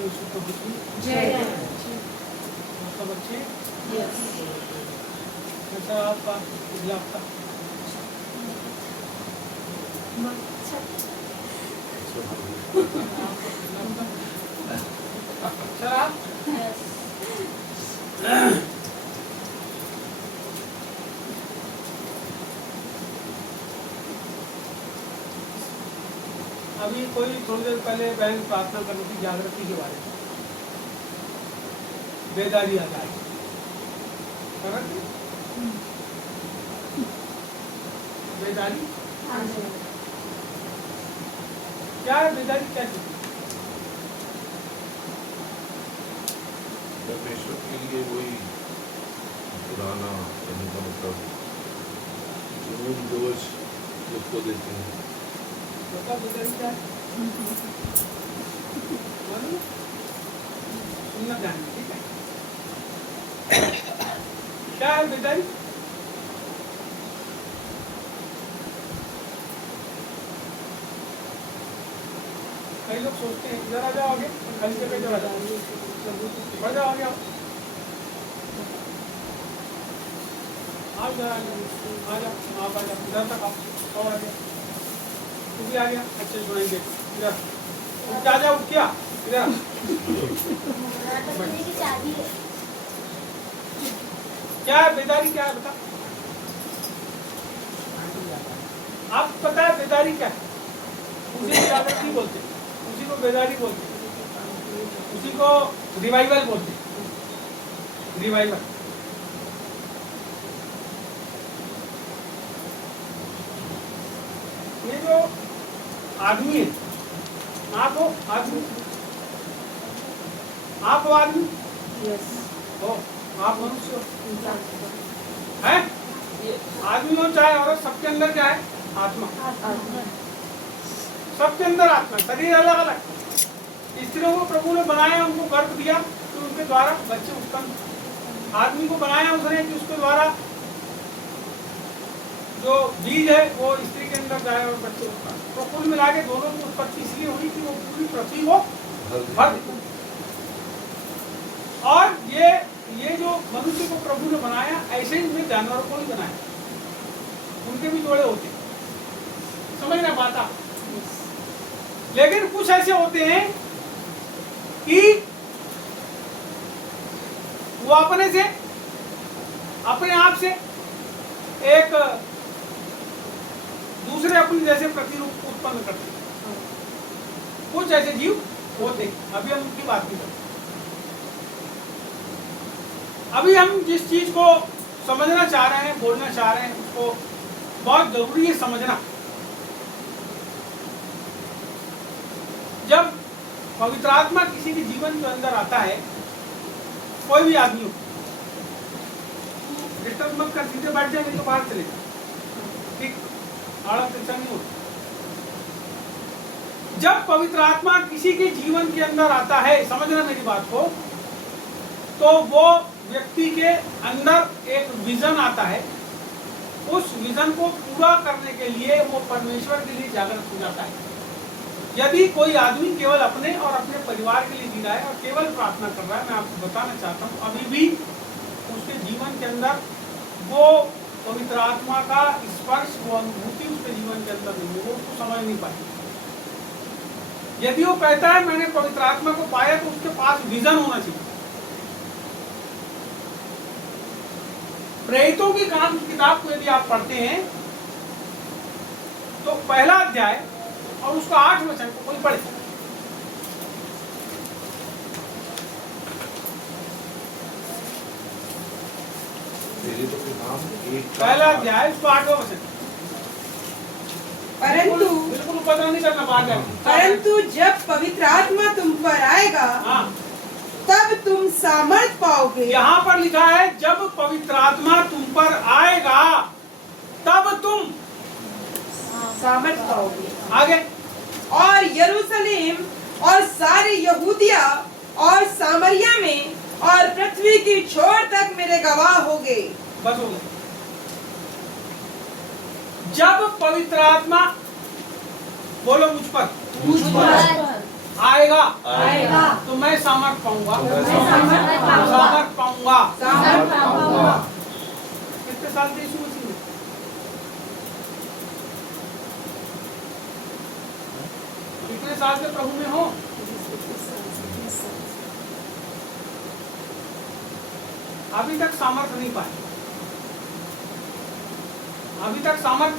यीशु प्रभु की जय। सब अच्छे यस। कैसा आपका पिछला हफ्ता? अच्छा रहा? अभी कोई थोड़ी देर पहले बहन प्रार्थना करने की जागृति के बारे में बेदारी आ जाए बेदारी क्या है? बेदारी क्या चीज? परमेश्वर के लिए वही पुराना कहने का मतलब जुनून जोश उसको देते हैं। बता बेदारी क्या है? सुनना जानना, ठीक है? क्या है बेदारी? कई लोग सोचते हैं इधर आ जाओ आगे, खाली जगह इधर आ जाओ, बढ़ जाओ आगे, आओ आप इधर आ जाओ, आप आ जाओ इधर तक, आप और आ गया, तू भी आ गया, अच्छे सुनाएंगे इधर, उठ जा, उठ क्या इधर, क्या है बेदारी? क्या है बता? आप पता है बेदारी क्या है? उसी को जागृति बोलते हैं, उसी को बेदारी बोलते हैं, उसी को रिवाइवल बोलते हैं। रिवाइवल ये जो आदमी है, आप हो आदमी, आप हो आदमी, यस। हो आप मनुष्य हो, है आदमी हो चाहे औरत, सबके अंदर क्या है? आत्मा। सबके अंदर आत्मा, शरीर अलग अलग। स्त्रियों को प्रभु ने बनाया, उनको गर्भ दिया तो उनके द्वारा बच्चे उत्पन्न। आदमी को बनाया उसने कि उसके द्वारा जो बीज है वो स्त्री के अंदर जाए और बच्चे उत्पन्न। तो कुल मिला के दोनों की उत्पत्ति इसलिए हुई कि वो पूरी पृथ्वी को भर दी। और ये जो मनुष्य को प्रभु ने बनाया, ऐसे ही उन्हें जानवरों को ही बनाया, उनके भी जोड़े होते हैं, समझ रहे बात आप? लेकिन कुछ ऐसे होते हैं कि वो अपने से, अपने आप से एक दूसरे अपने जैसे प्रतिरूप उत्पन्न करते हैं। कुछ ऐसे जीव होते हैं, अभी हम उनकी बात नहीं करते। अभी हम जिस चीज को समझना चाह रहे हैं, बोलना चाह रहे हैं, उसको बहुत जरूरी है समझना। जब पवित्र आत्मा किसी के जीवन के अंदर आता है, कोई भी आदमी हो, डिस्टर्ब मत कर, सीधे बैठ जाए, नहीं तो बाहर चले जाए, ठीक? आड़ा टेंशन नहीं होता। जब पवित्र आत्मा किसी के जीवन के अंदर आता है, समझना मेरी बात को, तो वो व्यक्ति के अंदर एक विजन आता है। उस विजन को पूरा करने के लिए वो परमेश्वर के लिए जागृत हो जाता है। यदि कोई आदमी केवल अपने और अपने परिवार के लिए जी रहा है और केवल प्रार्थना कर रहा है, मैं आपको बताना चाहता हूँ अभी भी उसके जीवन के अंदर वो पवित्र आत्मा का स्पर्श, वो अनुभूति उसके जीवन के अंदर नहीं है, वो उसको समझ नहीं पाए। यदि वो कहता है मैंने पवित्र आत्मा को पाया, तो उसके पास विजन होना चाहिए। प्रेरितों की काम की किताब को यदि आप पढ़ते हैं तो पहला अध्याय और उसका 8 वचन को कोई पढ़े। पहला अध्याय उसका 8वां वचन। परंतु बिल्कुल उपद्रव नहीं करना बाहर जाके। परंतु जब पवित्र आत्मा तुम पर आएगा, हाँ, तब तुम सामर्थ पाओगे। यहाँ पर लिखा है जब पवित्र आत्मा तुम पर आएगा तब तुम सामर्थ पाओगे। आगे और यरूशलेम और सारी यहूदिया और सामरिया में और पृथ्वी की छोर तक मेरे गवाह होगे। बस हो गया। जब पवित्र आत्मा, बोलो मुझ पर आएगा आएगा तो मैं सामर्थ पाऊंगा, तो मैं सामर्थ पाऊंगा। सामर्थ पाऊंगा। सामर्थ पाऊंगा। कितने साल थे यीशु मसीह में? कितने साल से प्रभु में हो? अभी तक सामर्थ नहीं पाए, अभी तक सामर्थ।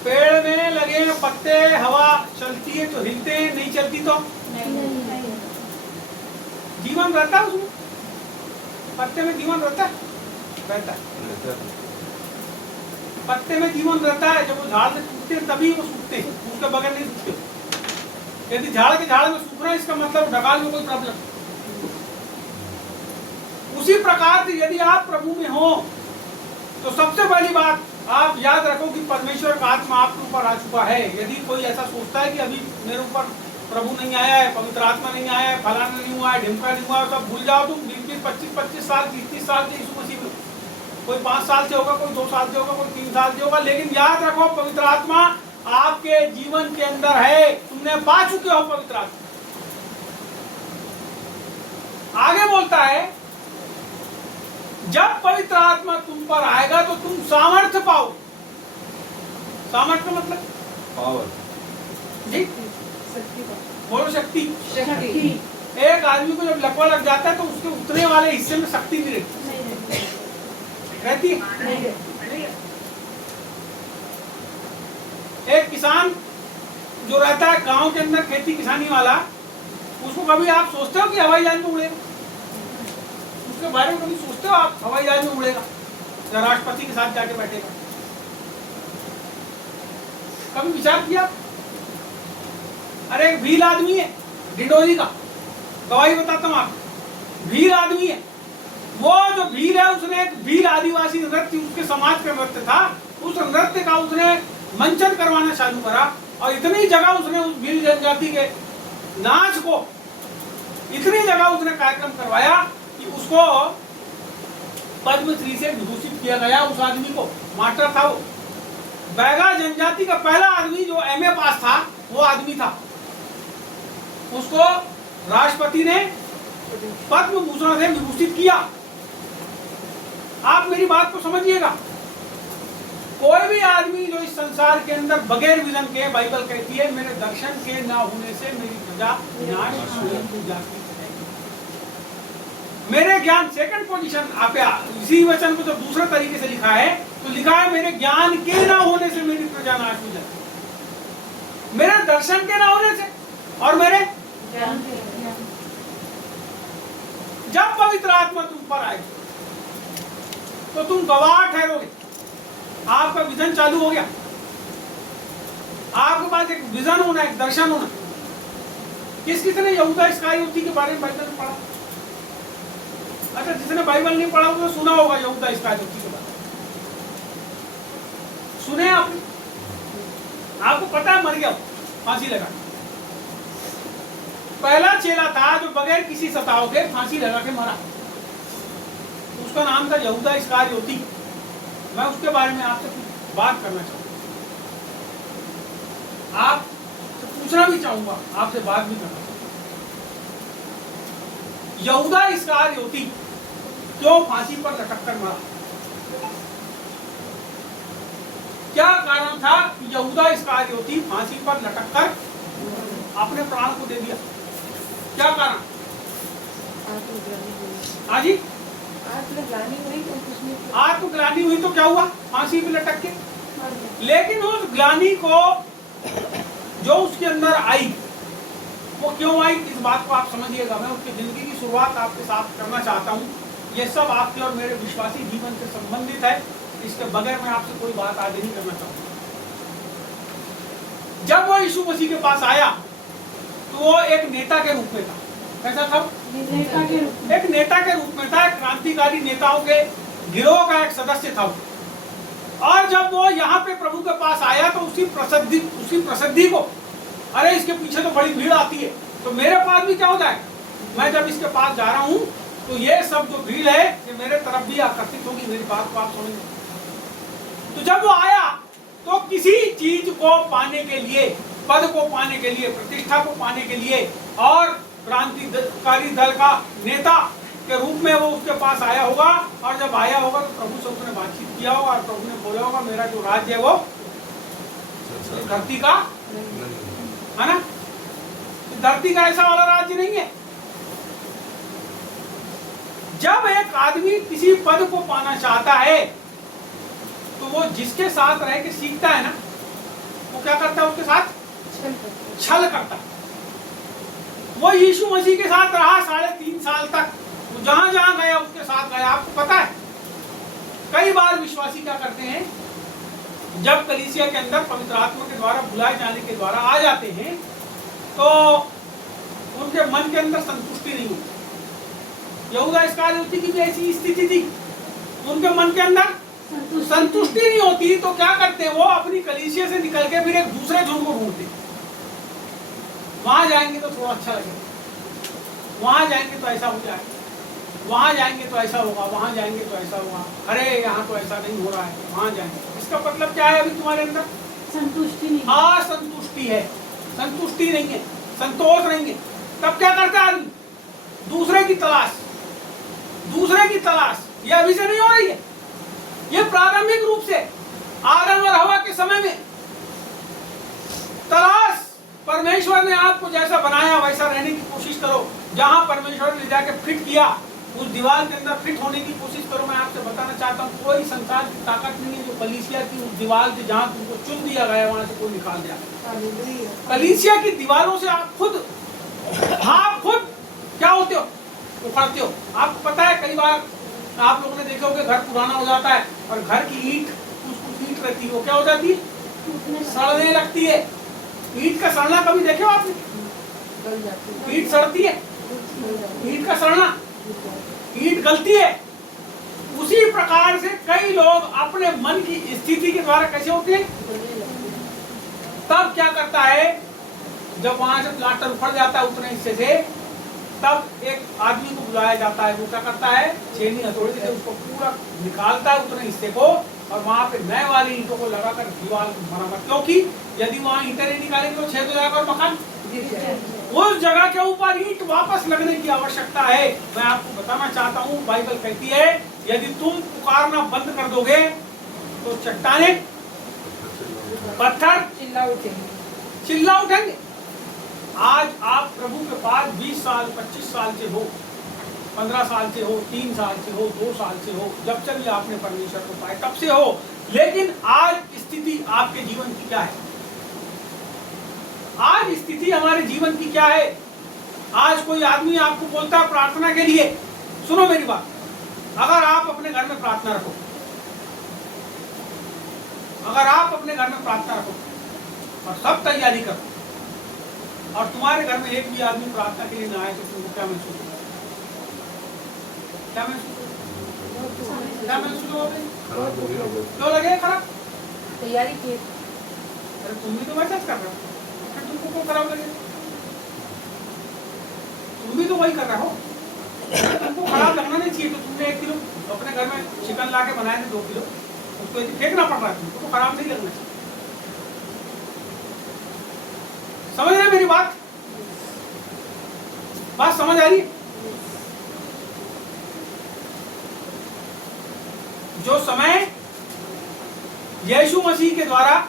पेड़ में लगे पत्ते, हवा चलती है तो हिलते हैं, नहीं चलती तो जीवन रहता है उसमें। पत्ते में जीवन रहता है, रहता है। पत्ते में जीवन रहता है, जब वो झाड़ से टूटते हैं तभी वो सूखते हैं, उसके बगैर नहीं सूखते। यदि झाड़ के झाड़ में सूख रहा है, इसका मतलब ढकाल में कोई प्रॉब्लम। उसी प्रकार से यदि आप प्रभु में हो तो सबसे पहली बात आप याद रखो कि परमेश्वर का आत्मा आपके ऊपर आ चुका है। यदि कोई ऐसा सोचता है कि अभी मेरे ऊपर प्रभु नहीं आया है, पवित्र आत्मा नहीं आया है, फलाना नहीं हुआ है, ढिमका नहीं हुआ है, सब भूल जाओ तुम। 20-25 साल 30 साल से यीशु मसीह में, कोई 5 साल से होगा, कोई 2 साल से होगा, कोई 3 साल से होगा, लेकिन याद रखो पवित्र आत्मा आपके जीवन के अंदर है, तुमने पा चुके हो पवित्र आत्मा। आगे बोलता है जब पवित्र आत्मा तुम पर आएगा तो तुम सामर्थ्य पाओ। सामर्थ्य मतलब पावर, जी बोलो शक्ति। शक्ति। एक आदमी को जब लकवा लग जाता है तो उसके उतने वाले हिस्से में शक्ति नहीं रहती नहीं। एक किसान जो रहता है गांव के अंदर, खेती किसानी वाला, उसको कभी आप सोचते हो कि हवाई जहाज में उड़ेगा? उसके बारे में कभी सोचते हो आप हवाई जहाज में उड़ेगा या राष्ट्रपति के साथ जाके बैठेगा? कभी विचार किया? अरे एक भील आदमी है डिंडोरी का, गवाही बताता हूँ आपको। भील आदमी है वो, जो भील है उसने एक भील आदिवासी नृत्य, उसके समाज का नृत्य था, उस नृत्य का उसने मंचन करवाना चालू करा और इतनी जगह उसने उस भील जनजाति के नाच को, इतनी जगह उसने कार्यक्रम करवाया कि उसको पद्मश्री से विभूषित किया गया। उस आदमी को, मास्टर था वो, बैगा जनजाति का पहला आदमी जो एमए पास था, वो आदमी था। उसको राष्ट्रपति ने पद्म भूषण से विभूषित किया। आप मेरी बात को समझिएगा, कोई भी आदमी जो इस संसार के अंदर बगैर विजन के, बाइबल कहती है मेरे दर्शन के ना होने से मेरी प्रजा नाश हो जाती है। मेरे ज्ञान, सेकंड पोजीशन, आप इसी वचन को जब दूसरे तरीके से लिखा है तो लिखा है मेरे ज्ञान के ना होने से मेरी प्रजा नाश हो जाती है। मेरे दर्शन के ना होने से और मेरे जब पवित्र आत्मा तुम पर आएगी तो तुम गवाह ठहरोगे। आपका विजन चालू हो गया, आपके पास एक विजन होना, एक दर्शन होना। किसने यहूदा इस्करियोती के बारे में बाइबल में पढ़ा? अच्छा, जिसने बाइबल नहीं पढ़ा उसने सुना होगा यहूदा इस्करियोती के बारे में। सुने आपने? आपको पता है मर गया, फांसी लगा। पहला चेला था जो बगैर किसी सताव के फांसी लगा के मरा, उसका नाम था यहूदा इस्करियोती। मैं उसके बारे में आपसे कुछ बात करना चाहूंगा, आपसे पूछना भी चाहूंगा, आपसे बात भी करना चाहूंगा। यहूदा इस्करियोती क्यों फांसी पर लटक कर मरा? क्या कारण था कि यहूदा इस्करियोती फांसी पर लटक कर अपने प्राण को दे दिया? क्या कारण? हाँ जी, आत्मग्लानि हुई तो क्या हुआ? फांसी पे लटक के। लेकिन उस ग्लानि को जो उसके अंदर आई, वो क्यों आई, इस बात को आप समझिएगा। मैं उसकी जिंदगी की शुरुआत आपके साथ करना चाहता हूँ। ये सब आपके और मेरे विश्वासी जीवन से संबंधित है, इसके बगैर मैं आपसे कोई बात आगे नहीं करना चाहूँगा। जब वो यीशु मसीह के पास आया तो वो एक नेता के रूप में था। कैसा था? एक नेता के रूप में था, एक क्रांतिकारी नेताओं के गिरोह का एक सदस्य था। और जब वो यहाँ पे प्रभु के पास आया तो उसी प्रसिद्धि को, अरे इसके पीछे तो बड़ी भीड़ आती है, तो मेरे पास भी क्या हो जाए, मैं जब इसके पास जा रहा हूँ तो ये सब जो भीड़ है ये मेरे तरफ भी आकर्षित होगी। मेरी बात को आप समझें। तो जब वो आया तो किसी चीज को पाने के लिए पद को पाने के लिए, प्रतिष्ठा को पाने के लिए और क्रांतिकारी दल का नेता के रूप में वो उसके पास आया होगा। और जब आया होगा तो प्रभु से उसने बातचीत किया होगा और प्रभु ने बोला होगा मेरा जो राज्य है वो धरती का है ना, धरती का ऐसा वाला राज्य नहीं है। जब एक आदमी किसी पद को पाना चाहता है तो वो जिसके साथ रह के सीखता है ना, वो क्या करता है, उसके साथ छल करता है। वो यीशु मसीह के साथ रहा 3.5 साल तक, वो जहां जहां गया उसके साथ गया। आपको पता है कई बार विश्वासी क्या करते हैं, जब कलीसिया के अंदर पवित्र आत्मा के द्वारा बुलाए जाने के द्वारा आ जाते हैं तो उनके मन के अंदर संतुष्टि नहीं होती। यहूदा इस्करियोती की भी ऐसी स्थिति थी, उनके मन के अंदर संतुष्टि नहीं होती। तो क्या करते हैं, वो अपनी कलीसिया से निकल के फिर एक दूसरे झुंड को ढूंढते, वहां जाएंगे तो थोड़ा अच्छा लगेगा, वहां जाएंगे तो ऐसा हो जाएगा, वहां जाएंगे तो ऐसा होगा, वहां जाएंगे तो ऐसा होगा, अरे यहाँ तो ऐसा नहीं हो रहा है, वहां जाएंगे। इसका मतलब क्या है, अभी तुम्हारे अंदर संतुष्टि नहीं, असंतुष्टि है, संतुष्टि नहीं है, संतोष नहीं है। तब क्या करता है आदमी, दूसरे की तलाश, दूसरे की तलाश। ये अभी से नहीं हो रही है, ये प्रारंभिक रूप से आदम और हवा के समय में तलाश। परमेश्वर ने आपको जैसा बनाया वैसा रहने की कोशिश करो। जहां परमेश्वर ने जाके फिट किया उस दीवार के अंदर फिट होने की कोशिश करो। मैं आपसे बताना चाहता हूँ कोई संसार की ताकत नहीं है जो कलीसिया की उस दीवार से जहां तुमको चुन दिया गया वहां से कोई निकाल दिया। कलीसिया की दीवारों से आप खुद क्या होते हो, उखड़ते हो। आपको पता है कई बार आप लोगों ने देखा होगा घर पुराना हो जाता है और घर की ईंट कुछ ईंट रहती है वो क्या हो जाती है, सड़ने लगती है। ईंट का सड़ना कभी देखे हो आपने, ईंट सड़ती है, ईंट का सड़ना, ईंट गलती है। उसी प्रकार से कई लोग अपने मन की स्थिति के द्वारा कैसे होते हैं। तब क्या करता है, जब वहां से प्लास्टर उखड़ जाता है उतने हिस्से से, तब एक आदमी को बुलाया जाता है। वो क्या करता है, छेनी हथौड़ी से उसको पूरा निकालता है उतने हिस्से को और वहां पे नए वाली ईंटों को लगाकर दीवार को मरम्मत। क्योंकि यदि वहां ईंटें नहीं निकालेंगे तो छेद हो जाएगा और मकान उस जगह के ऊपर ईंट वापस लगने की आवश्यकता है। मैं आपको बताना चाहता हूँ, बाइबल कहती है यदि तुम पुकारना बंद कर दोगे तो चट्टाने पत्थर चिल्ला उठेंगे। आज आप प्रभु के पास 20 साल 25 साल से हो, 15 साल से हो, 3 साल से हो, 2 साल से हो, जब से भी आपने परमेश्वर को पाया तब से हो, लेकिन आज स्थिति आपके जीवन की क्या है, आज स्थिति हमारे जीवन की क्या है। आज कोई आदमी आपको बोलता है प्रार्थना के लिए, सुनो मेरी बात, अगर आप अपने घर में प्रार्थना रखो, अगर आप अपने घर में प्रार्थना रखो और सब तैयारी करो और तुम्हारे घर में एक भी आदमी प्रार्थना के लिए ना आए तो तुमको क्या महसूस होगा, क्या महसूस होगा, क्यों लगे खराब, तैयारी की। अरे तुम भी तो वैसा कर रहे हो, फिर तुमको क्यों खराब लगे, तुम भी तो वही कर रहे हो। तुमको खराब लगना नहीं चाहिए। तो तुमने 1 किलो अपने घर में चिकन ला के बनाए थे 2 किलो, उसको यदि फेंकना पड़ रहा है तुमको तो खराब नहीं लगना चाहिए। समझ रहे मेरी बात समझ आ रही है। जो समय यीशु मसीह के द्वारा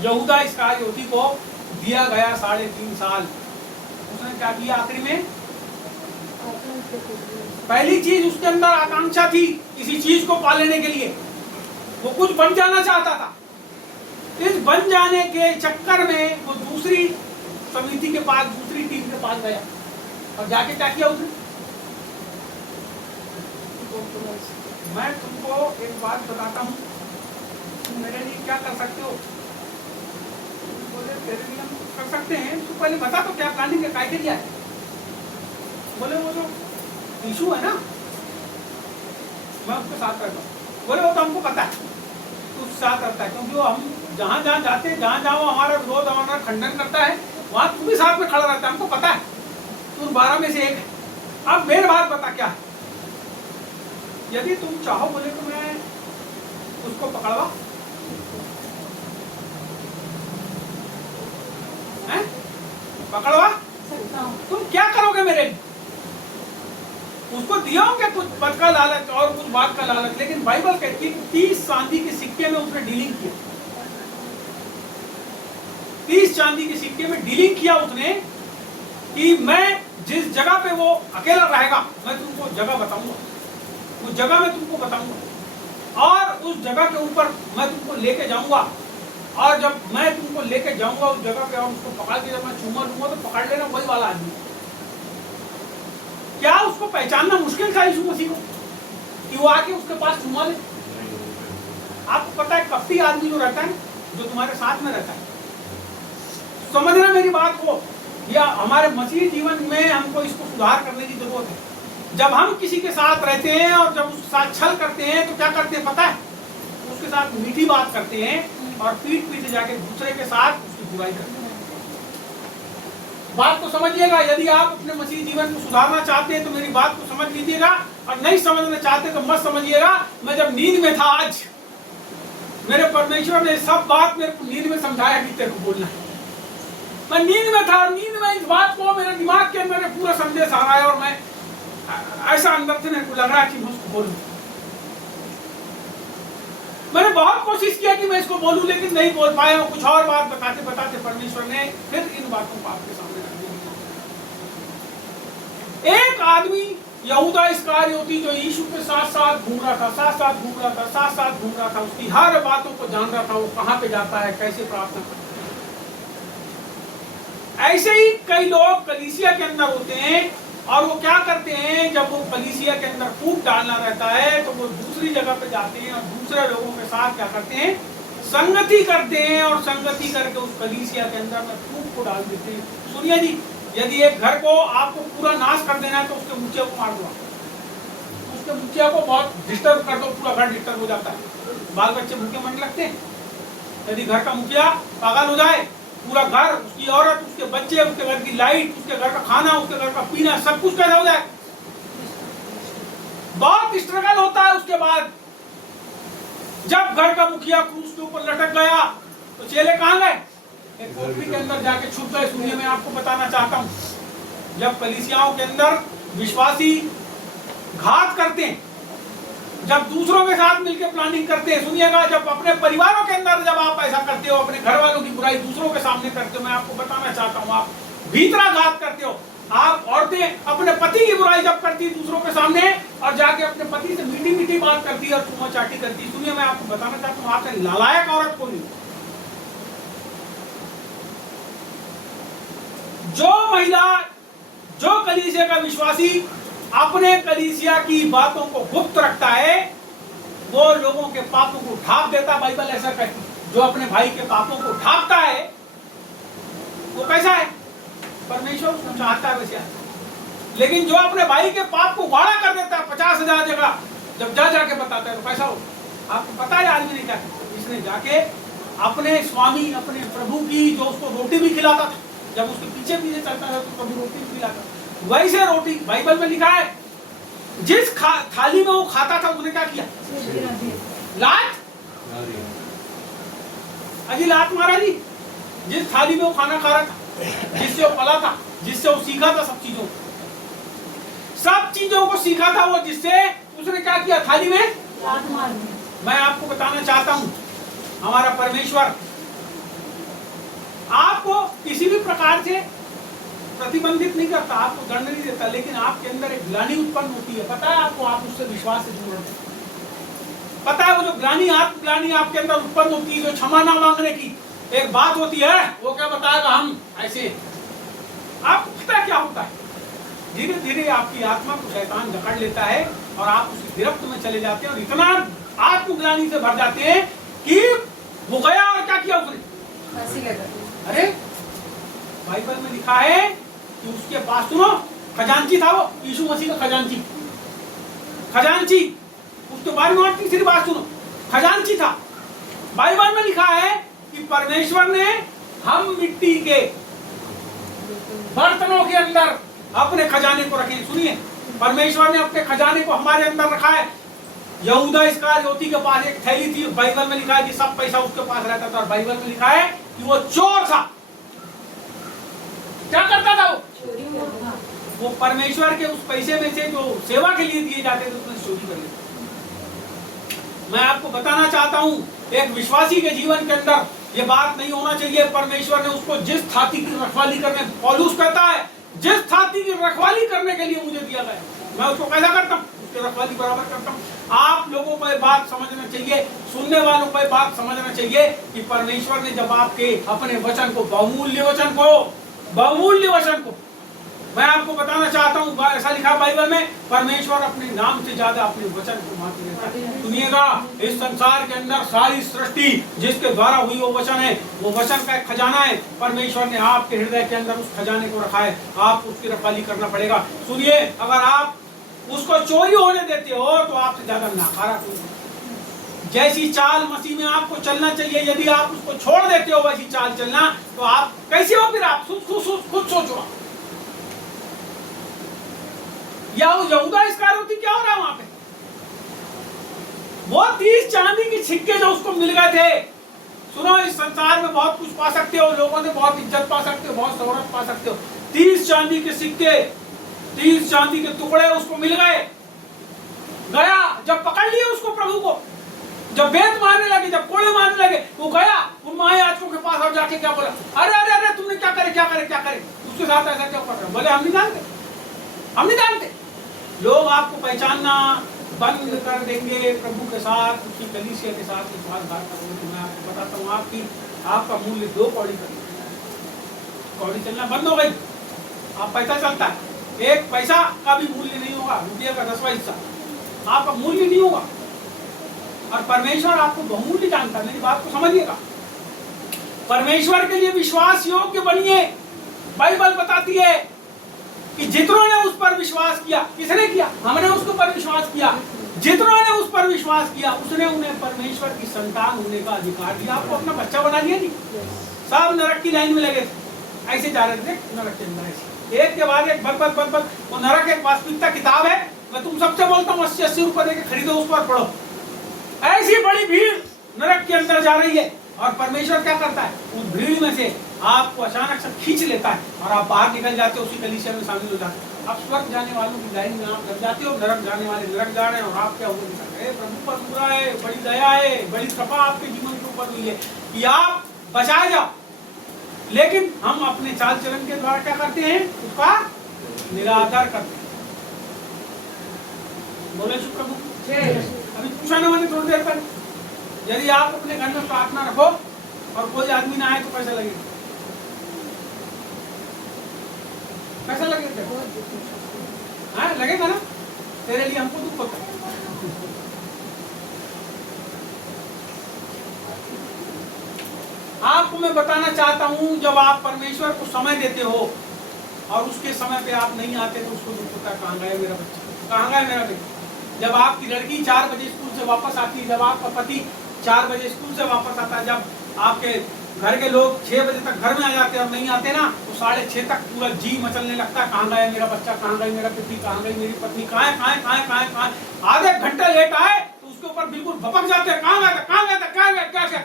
यहूदा इस्करियोती को दिया गया 3.5 साल, उसने क्या किया आखिरी में, पहली चीज उसके अंदर आकांक्षा थी किसी चीज को पा लेने के लिए, वो कुछ बन जाना चाहता था। इस बन जाने के चक्कर में वो दूसरी समिति के पास, दूसरी टीम के पास गया और जाके क्या किया उसने। मैं तुमको एक बात बताता हूँ, तुम मेरे लिए क्या कर सकते हो। बोले तेरे लिए हम कर सकते हैं, तू पहले बता तो क्या प्लानिंग है, काय के लिया है। बोले वो जो यीशु है ना, मैं उसके साथ रहता हूँ। बोले वो तो हमको पता है उसके साथ रहता है, क्योंकि वो हम जहाँ जहाँ जाते हैं, जहाँ जहाँ वो हमारा विरोध हमारा खंडन करता है, वहाँ तू भी साथ में खड़ा रहता है, हमको पता है तू 12 में से एक है। अब मेरे बात बता क्या है, यदि तुम चाहो बोले तो मैं उसको पकड़वा, पकड़वा सकता हूँ। तुम क्या करोगे मेरे लिए? उसको दिया होगा कुछ पद का लालच और कुछ बात का लालच, लेकिन बाइबल कहती है कि 30 चांदी के सिक्के में उसने डीलिंग किया। 30 चांदी के सिक्के में डीलिंग किया उसने कि मैं जिस जगह पे वो अकेला रहेगा मैं तुमको जगह बताऊंगा, उस जगह में तुमको बताऊंगा और उस जगह के ऊपर मैं तुमको लेके जाऊंगा, और जब मैं तुमको लेके जाऊंगा उस जगह पे और उसको पकड़ के जब मैं चूमा लूंगा तो पकड़ लेना वही वाला आदमी। क्या उसको पहचानना मुश्किल था यीशु मसीह को कि वो आके उसके पास चूमा ले? आपको पता है कपटी आदमी जो रहता है, जो तुम्हारे साथ में रहता है, समझना मेरी बात को, या हमारे मसीही जीवन में हमको इसको सुधार करने की जरूरत है। जब हम किसी के साथ रहते हैं और जब उसके साथ छल करते हैं तो क्या करते हैं पता है? उसके साथ मीठी बात करते हैं और पीठ पीछे जाके दूसरे के साथ उसकी बुराई करते हैं। बात को समझिएगा, यदि आप अपने मसीही जीवन को सुधारना चाहते हैं तो मेरी बात को समझ लीजिएगा, और नहीं समझना चाहते तो मत समझिएगा। मैं जब नींद में था आज, मेरे परमेश्वर ने सब बात मेरे को नींद में समझाया कि तेरे को बोलना है। मैं नींद में था और नींद में इस बात को मेरे दिमाग के अंदर पूरा संदेश आ रहा है और मैं ऐसा अंदर से मेरे को लग रहा है कि मैं उसको बोलूं। मैंने बहुत कोशिश किया कि मैं इसको बोलूं लेकिन नहीं बोल पाया। कुछ और बात बताते बताते परमेश्वर ने फिर इन बातों को आपके सामने रख दिया। एक आदमी यहूदा इस्करियोती जो यीशु के साथ साथ घूम रहा था, साथ साथ घूम रहा था, साथ साथ घूम रहा था, उसकी हर बातों को जान रहा था, वो कहाँ पे जाता है, कैसे प्रार्थना करता है। ऐसे ही कई लोग कलीसिया के अंदर होते हैं और वो क्या करते हैं, जब वो कलीसिया के अंदर फूट डालना रहता है तो वो दूसरी जगह पे जाते हैं और दूसरे लोगों के साथ क्या करते हैं, संगति करते हैं, और संगति करके उस कलीसिया के अंदर में फूट को डाल देते हैं। सुनिए जी, यदि एक घर को आपको पूरा नाश कर देना है तो उसके मुखिया को मार दो, उसके मुखिया को बहुत डिस्टर्ब कर दो, पूरा घर डिस्टर्ब हो जाता है। बाल बच्चे भूखे मरने लगते हैं। यदि घर का मुखिया पागल हो जाए, पूरा घर, उसकी औरत, उसके बच्चे, उसके घर की लाइट, उसके घर का खाना, उसके घर का पीना, सब कुछ कैसा हो जाए। बहुत स्ट्रगल होता है। उसके बाद जब घर का मुखिया क्रूस के ऊपर लटक गया तो चेले कहां गए? एक कोठरी के अंदर जाके छुप गए। सुनिए, मैं आपको बताना चाहता हूं, जब कलीसियाओं के अंदर विश्वासी घात करते हैं, जब दूसरों के साथ मिलकर प्लानिंग करते हैं, सुनिएगा, जब अपने परिवारों के अंदर जब आप ऐसा करते हो, अपने घर वालों की बुराई दूसरों के सामने करते हो, मैं आपको बताना चाहता हूं, आप भीतराघात करते हो। आप औरतें अपने पति की बुराई जब करती है दूसरों के सामने और जाके अपने पति से मीठी मीठी बात करती है और चूमा चाटी करती है, सुनिए मैं आपको बताना चाहता हूं, आपसे नालायक औरत कोई नहीं। जो महिला, जो कलीसिया का विश्वासी अपने कलीसिया की बातों को गुप्त रखता है, वो लोगों के पापों को ढांप देता। बाइबल ऐसा कहती है, जो अपने भाई के पापों को ढांपता है वो कैसा है? परमेश्वर उसको चाहता है वैसे। लेकिन जो अपने भाई के पाप को गाढ़ा कर देता है 50,000 जगह, जब जाके बताता है तो कैसा हो? आपको पता है आदमी ने क्या किया? इसने जाके अपने स्वामी, अपने प्रभु की, जो उसको रोटी भी खिलाता था, जब उसके पीछे पीछे चलता था तो कभी रोटी भी खिलाता, वैसे रोटी, बाइबल में लिखा है, जिस थाली में वो खाता था उसने क्या किया? लात, अजी लात मारा जी। जिस थाली में वो खाना खा रहा था, जिससे वो पला था, जिससे वो सीखा था, सब चीजों को सीखा था वो, जिससे उसने क्या किया? थाली में लात मार दी। मैं आपको बताना चाहता हूं, हमारा परमेश्वर आपको किसी भी प्रकार से प्रतिबंधित नहीं करता, आपको दंड नहीं देता, लेकिन आपके अंदर एक ग्लानि उत्पन्न होती है। पता है आपको? आप उससे विश्वास से जुड़ रहे हैं। पता है वो जो ग्लानि, आत्मग्लानि आपके अंदर उत्पन्न होती है, जो क्षमा ना मांगने की एक बात होती है, वो क्या बताएगा? हम ऐसे, आपको पता है क्या होता है? धीरे धीरे आपकी आत्मा को शैतान जकड़ लेता है और आप उसी गिरफ्त में चले जाते हैं और इतना आत्मग्लानि से भर जाते हैं कि वो गया और क्या किया उसने? अरे बाइबल में लिखा है कि उसके पास, सुनो, खजांची था वो, यीशु मसीह का खजांची, उसके बारे में तीसरी बात सुनो, खजांची था। बाइबल में लिखा है कि परमेश्वर ने हम मिट्टी के बर्तनों के अंदर अपने खजाने को रखे। सुनिए, परमेश्वर ने अपने खजाने को हमारे अंदर रखा है। यहूदा इस्करियोती के पास एक थैली थी, बाइबल में लिखा है कि सब पैसा उसके पास रहता था, और बाइबल में लिखा है कि वो चोर था। क्या करता था चोरी करना। वो परमेश्वर के उस पैसे में से जो सेवा के लिए दिए जाते थे उसमें चोरी कर लेता। मैं आपको बताना चाहता हूँ, एक विश्वासी के जीवन के अंदर ये बात नहीं होना चाहिए। परमेश्वर ने उसको जिस थाती की रखवाली करने, पौलुस कहता है जिस थाती की रखवाली करने के लिए मुझे दिया गया मैं उसको कैसा करता हूँ, उसकी रखवाली बराबर करता हूँ। आप लोगों को ये बात समझना चाहिए, सुनने वालों को ये बात समझना चाहिए कि परमेश्वर ने जब आपके अपने वचन को, बहुमूल्य वचन को, मैं आपको बताना चाहता हूँ, ऐसा लिखा बाइबल में, परमेश्वर अपने नाम से ज्यादा अपने वचन को महत्व देता है। सुनिएगा, इस संसार के अंदर सारी सृष्टि जिसके द्वारा हुई वो वचन है, वो वचन का एक खजाना है। परमेश्वर ने आपके हृदय के अंदर उस खजाने को रखा है, आप उसकी रखवाली करना पड़ेगा। सुनिए, अगर आप उसको चोरी होने देते हो तो आपसे ज्यादा नाकारा कोई नहीं। जैसी चाल मसीह में आपको चलना चाहिए, यदि आप उसको छोड़ देते हो वैसी चाल चलना, तो आप कैसे हो फिर? आप खुद सोचो। या वो यहूदा इस्करियोती क्या हो रहा है वहां पे? वो 30 चांदी के सिक्के जो उसको मिल गए थे। सुनो, इस संसार में बहुत कुछ पा सकते हो, लोगों से बहुत इज्जत पा सकते हो, बहुत शोहरत पा सकते हो। 30 चांदी के सिक्के, 30 चांदी के टुकड़े उसको मिल गए। गया, जब पकड़ लिए उसको, प्रभु को जब बेत मारने लगे, जब कोड़े मारने लगे, वो गया उन महायाजकों के पास और जाके क्या बोला? अरे अरे अरे, तुमने क्या करे? उसके साथ ऐसा क्या कर रहे हो? बोले हम नहीं जानते। लोग आपको पहचानना बंद कर देंगे प्रभु के साथ, उसकी कलीसिया के साथ विश्वासघात करोगे। तो मैं आपको बताता हूँ, आपका मूल्य 2 कौड़ी चलना बंद हो गई। आप पैसा चलता है, 1 पैसा का भी मूल्य नहीं होगा, रुपये का 10वां हिस्सा आपका मूल्य नहीं होगा। और परमेश्वर आपको बहुमूल्य जानता है। मेरी बात को समझिएगा, परमेश्वर के लिए विश्वास योग्य बनिए। बाइबल बताती है कि जितनों ने उस पर विश्वास किया, किसने किया? हमने उसके पर विश्वास किया। जितनों ने उस पर विश्वास किया, उसने उन्हें परमेश्वर की संतान होने का अधिकार दिया। आपको अपना बच्चा बना दिया नहीं? सब नरक की लाइन में लगे थे, ऐसे जा रहे थे नरक के अंदर, ऐसे एक के बाद एक बद। वो नरक एक वास्तविकता किताब है, मैं तुम सबसे बोलता हूँ 80-80 रुपए देके खरीदो, उस पर पढ़ो। ऐसी बड़ी भीड़ नरक के अंदर जा रही है, और परमेश्वर क्या करता है? उस भीड़ में से आपको अचानक से खींच लेता है और आप बाहर निकल जाते हो, उसी कलीसिया में शामिल हो जाते हो। आप स्वर्ग जाने वालों की लाइन में आप लग जाते हो, नरक जाने वाले नरक जा रहे हैं, और आप क्या हुए? प्रभु पर बुरा है, बड़ी दया है, बड़ी कृपा आपके जीवन के ऊपर हुई है कि आप बचाए जाओ। लेकिन हम अपने चाल चलन के द्वारा क्या करते हैं? उसका निरादर करते हैं। बोले शुभ प्रभु। अभी पूछा ना मैंने थोड़ी देर पहले, यदि आप अपने घर में प्रार्थना रखो और कोई आदमी ना आए तो कैसा लगेगा? कैसा लगेगा? हाँ, लगेगा ना? तेरे लिए हमको दुख होता है। आपको मैं बताना चाहता हूँ, जब आप परमेश्वर को समय देते हो और उसके समय पे आप नहीं आते तो उसको दुख होता है, कहाँ गया मेरा बच्चा, कहाँ गया मेरा बेटा। जब आपकी लड़की 4 बजे स्कूल से वापस आती है, जब आपका पति 4 बजे स्कूल से वापस आता है, जब आपके घर के लोग 6 बजे तक घर में आ जाते हैं और नहीं आते ना, तो 6:30 तक पूरा जी मचलने लगता है, कहाँ गया मेरा बच्चा, कहाँ गई मेरा पति, कहाँ गई मेरी पत्नी, कहाँ है। आधे घंटे लेट आए तो उसके ऊपर बिल्कुल भपक जाते हैं, कहाँ गया था, क्या।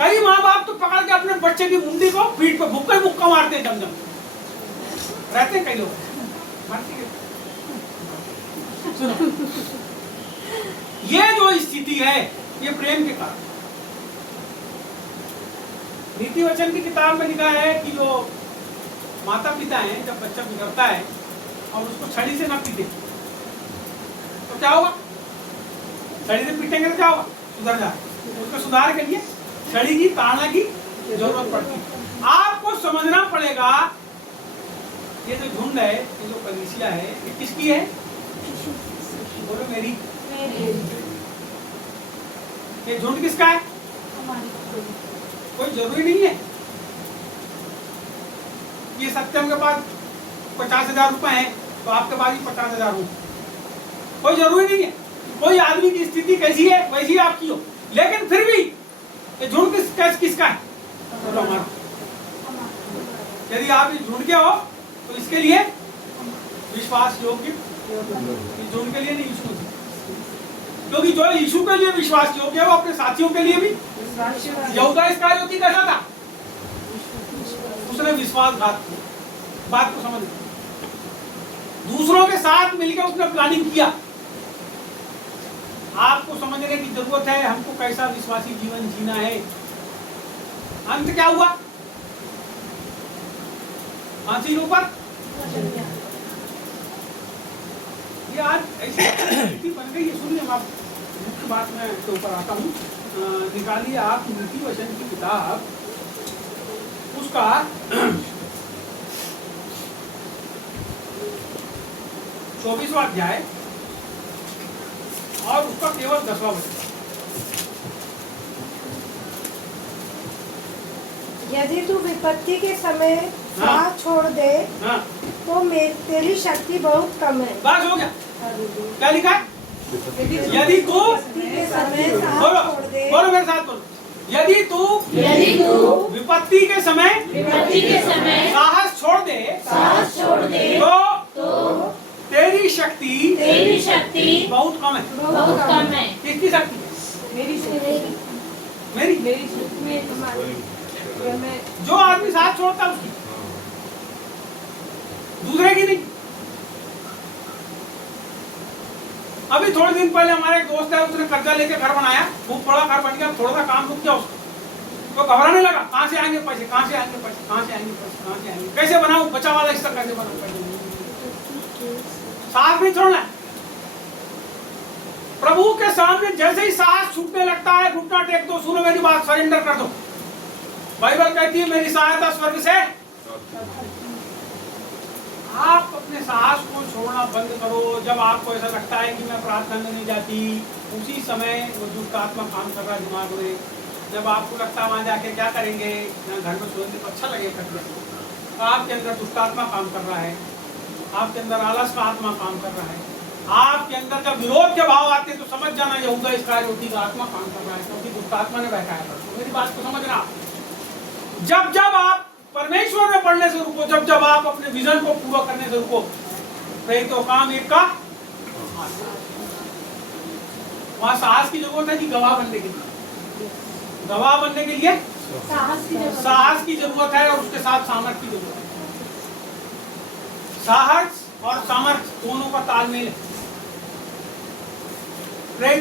कई माँ बाप तो पकड़ के अपने बच्चे की मुंडी को पीठ पे मुक्का मारते हैं, जम रहते हैं कई लोग। सुनो, ये जो स्थिति है ये प्रेम के कारण। नीति वचन की किताब में लिखा है कि जो माता पिता हैं, जब बच्चा बिगड़ता है और उसको छड़ी से ना पीटे तो क्या होगा? छड़ी से पीटेंगे तो क्या होगा? सुधर जाए। उसके सुधार के लिए छड़ी की, ताड़ना की जरूरत पड़ती है। आपको समझना पड़ेगा, ये जो झुंड है, ये जो कलीसिया है, ये किसकी है? बोलो मेरी। ये झुंड किसका है? कोई जरूरी नहीं है। ये सत्यम के पास 50,000 रुपए हैं तो आपके पास भी 50,000 हो, कोई जरूरी नहीं है। कोई आदमी की स्थिति कैसी है वैसी आपकी हो, लेकिन फिर भी ये झुंड किसका है? तो हमारा। यदि आप इस झुंड के हो तो इसके लिए विश्वास योग्य, झुंड के लिए नहीं, यीशु, क्योंकि जो यीशु के लिए विश्वास योग्य है वो अपने साथियों के लिए भी। यहूदा इस्करियोती कैसा था? उसने विश्वासघात किया। बात को समझ, दूसरों के साथ मिलकर उसने प्लानिंग किया। आपको समझने की जरूरत है हमको कैसा विश्वासी जीवन जीना है। अंत क्या हुआ? फांसी के ऊपर। ये आज ऐसी स्थिति बन गई है। सुनिए, आप मुख्य बात में के ऊपर आता हूँ। निकालिए आप नीति वचन की किताब, उसका 24वां अध्याय और उसका केवल 10वां वचन। यदि तू विपत्ति के समय साथ छोड़ दे हाँ, तो तेरी शक्ति बहुत कम है। बस हो गया। क्या लिखा है? यदि तू, विपत्ति के समय साथ बोलो छोड़ दे, बोलो मेरे साथ बोलो, यदि तू विपत्ति के समय साहस छोड़ दे तो तेरी शक्ति बहुत कम है। किसकी शक्ति? मेरी। जो आदमी साथ छोड़ता है उसकी, दूसरे की नहीं। अभी थोड़े दिन पहले हमारे एक दोस्त है, उसने कर्जा लेके घर बनाया, खूब बड़ा घर बन गया, थोड़ा सा काम रुक गया उसको, तो घबराने लगा, कहाँ से आएंगे पैसे, कैसे बनाऊं, बचा वाला हिस्सा कैसे बनाऊं। साथ नहीं छोड़ना। प्रभु के सामने जैसे ही सांस छूटने लगता है, घुटना टेक दो, सुनो मेरी बात, सरेंडर कर दो। बाइबल कहती है मेरी सहायता स्वर्ग से। आप अपने साहस को छोड़ना बंद करो। जब आपको ऐसा लगता है कि मैं प्रार्थना में नहीं जाती, उसी समय वो दुष्ट आत्मा काम कर रहा है दिमाग में। जब आपको लगता है वहां जाके क्या करेंगे, घर में सोने को अच्छा लगेगा, तो आपके अंदर दुष्ट आत्मा काम कर रहा है, आपके अंदर आलस का आत्मा काम कर रहा है। आपके अंदर जब विरोध के भाव आते हैं तो समझ जाना यहूदा इस्करियोती का आत्मा काम कर रहा है, क्योंकि दुष्ट आत्मा ने बैठाया था। तो मेरी बात को समझना। जब जब आप परमेश्वर में पढ़ने से रुको, जब जब आप अपने विजन को पूरा करने से रुको, तो काम एक का वहां साहस की जरूरत है कि गवाह बनने के लिए। गवाह बनने के लिए साहस की जरूरत है, और उसके साथ सामर्थ्य की जरूरत है। साहस और सामर्थ्य दोनों का तालमेल है।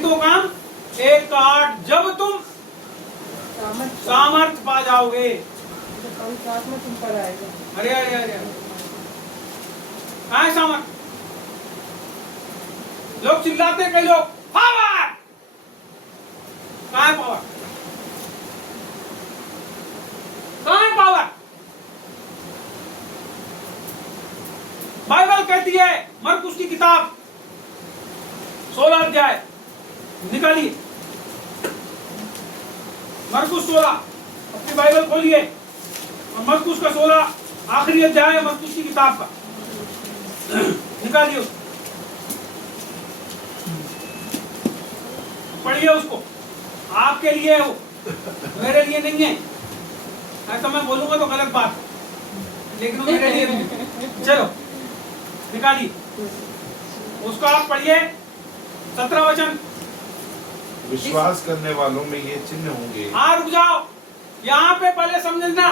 तो काम 1:8, जब तुम सामर्थ्य पा जाओगे, तुम पर आएगा। अरे अरे अरे, कहाँ है सामर्थ्य? लोग चिल्लाते हैं, कई लोग पावर, कहाँ है पावर? कहाँ है पावर? बाइबल कहती है, मरकुस की किताब 16 अध्याय निकालिए, मरकुस 16, अपनी बाइबल खोलिए और मरकुस का 16 आखिरी अध्याय है मरकुस की किताब का, निकालिए, पढ़िए उसको। आपके लिए है वो, मेरे लिए नहीं है। ऐसा मैं बोलूंगा तो गलत बात, लेकिन वो मेरे लिए नहीं है। चलो निकालिए उसको, आप पढ़िए 17 वचन। विश्वास करने वालों में ये चिन्ह होंगे। हाँ रुक जाओ, यहाँ पे पहले समझना,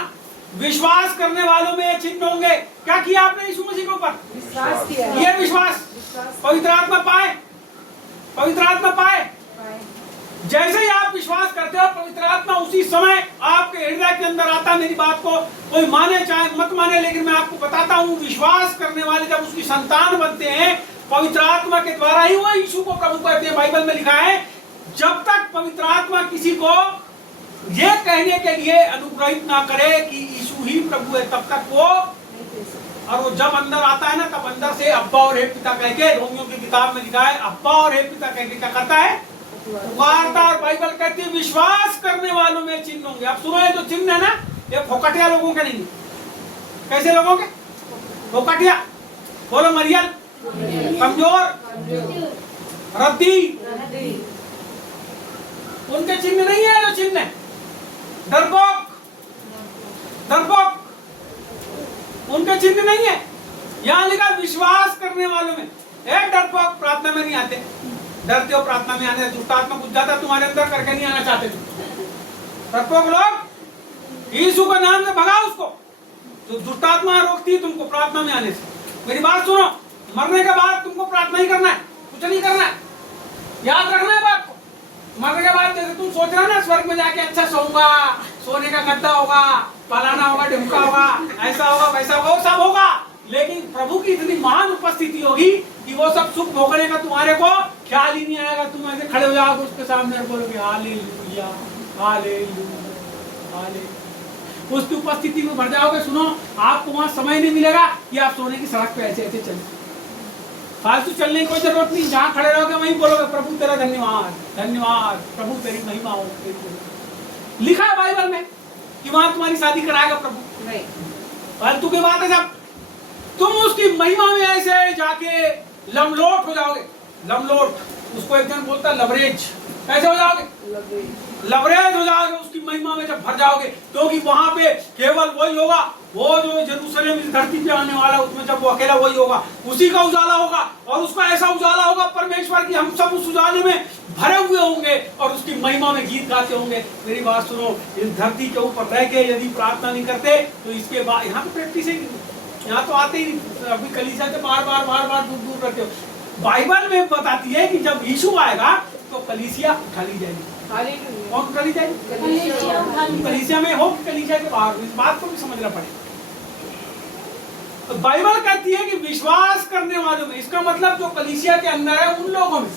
विश्वास करने वालों में ये चिन्ह होंगे। क्या किया आपने यीशु मसीह के ऊपर? विश्वास किया। ये विश्वास पवित्र आत्मा पाए, पवित्र आत्मा पाए। जैसे ही आप विश्वास करते हो, पवित्र आत्मा उसी समय आपके हृदय के अंदर आता। मेरी बात को कोई माने चाहे मत माने, लेकिन मैं आपको बताता हूँ, विश्वास करने वाले जब उसकी संतान बनते हैं, पवित्र आत्मा के द्वारा ही वो यीशु को प्रभु कहते हैं। बाइबल में लिखा है, जब तक पवित्र आत्मा किसी को ये कहने के लिए अनुग्रहित ना करे कि यीशु ही प्रभु है, तब तक वो, और वो जब अंदर आता है ना, तब अंदर से अब्बा और हे पिता कह के, रोमियो की किताब में लिखा है, अब्बा और हे पिता कह के क्या करता है? पुकारता। और बाइबल कहती है विश्वास करने वालों में चिन्ह होंगे। अब सुनो, ये जो चिन्ह है ना, ये फोकटिया लोगों के नहीं। कैसे लोगों के? फोकटिया, बोलो मरियल, कमजोर, रद्दी, उनके चिन्ह नहीं है। जो चिन्ह है डरपोक, डरपोक, उनके चिन्ह नहीं है। यहाँ लिखा विश्वास करने वालों में। एक डरपोक प्रार्थना में नहीं आते, डरते हो प्रार्थना में आने, दुष्ट आत्मा कुछ ज्यादा तुम्हारे अंदर करके नहीं आना चाहते। डरपोक लोग यीशु के नाम से भगाओ उसको, जो दुष्टात्मा रोकती है तुमको प्रार्थना में आने से। मेरी बात सुनो, मरने के बाद तुमको प्रार्थना ही करना है, कुछ नहीं करना है, याद रखना है बात को। मरने के बाद जैसे तुम सोच रहे हो ना स्वर्ग में जाके अच्छा सोऊंगा, सोने का गद्दा होगा, फलाना होगा, ढिमका होगा, ऐसा होगा वैसा होगा, वो सब होगा, लेकिन प्रभु की इतनी महान उपस्थिति होगी कि वो सब सुख भोगने का तुम्हारे को ख्याल ही नहीं आएगा। तुम ऐसे खड़े हो जाओगे उसके सामने और बोलोगे हालेलुया हालेलुया हालेलुया, उसकी उपस्थिति में भर जाओगे। सुनो, आपको वहां समय नहीं मिलेगा कि आप सोने की सड़क पे ऐसे ऐसे चले, फालतू चलने की कोई जरूरत नहीं। जहां खड़े रहोगे वहीं बोलोगे प्रभु तेरा धन्यवाद धन्यवाद, प्रभु तेरी महिमा हो। लिखा है बाइबल में कि वहां तुम्हारी शादी कराएगा प्रभु, नहीं फालतू की बात है। जब तुम उसकी महिमा में ऐसे जाके लमलोट हो जाओगे, लमलोट उसको एक जन बोलता है लवरेज, कैसे हो जाओगे? लवरेज हो जाओगे उसकी महिमा में जब भर जाओगे, क्योंकि वहां पे केवल वही होगा, वो जो यरूशलेम इस धरती पे आने वाला उसमें जब वो अकेला वही होगा, उसी का उजाला होगा, और उसका ऐसा उजाला होगा परमेश्वर की, हम सब उस उजाले में भरे हुए होंगे और उसकी महिमा में गीत गाते होंगे। मेरी बात सुनो, इस धरती के ऊपर रह के यदि प्रार्थना नहीं करते तो इसके बाद यहाँ तो प्रैक्टिस ही, यहाँ तो आते ही नहीं, अभी कलीसिया से बार बार दूर दूर करते हो। बाइबल में बताती है कि जब यीशु आएगा तो कलीसिया उठा ली जाएगी। कौन उठा ली जाएगी? कलीसिया में हो कि कलीसिया के बाहर, इस बात को भी समझना पड़ेगा। तो बाइबल कहती है कि विश्वास करने वालों में, इसका मतलब जो कलीसिया के अंदर है उन लोगों में,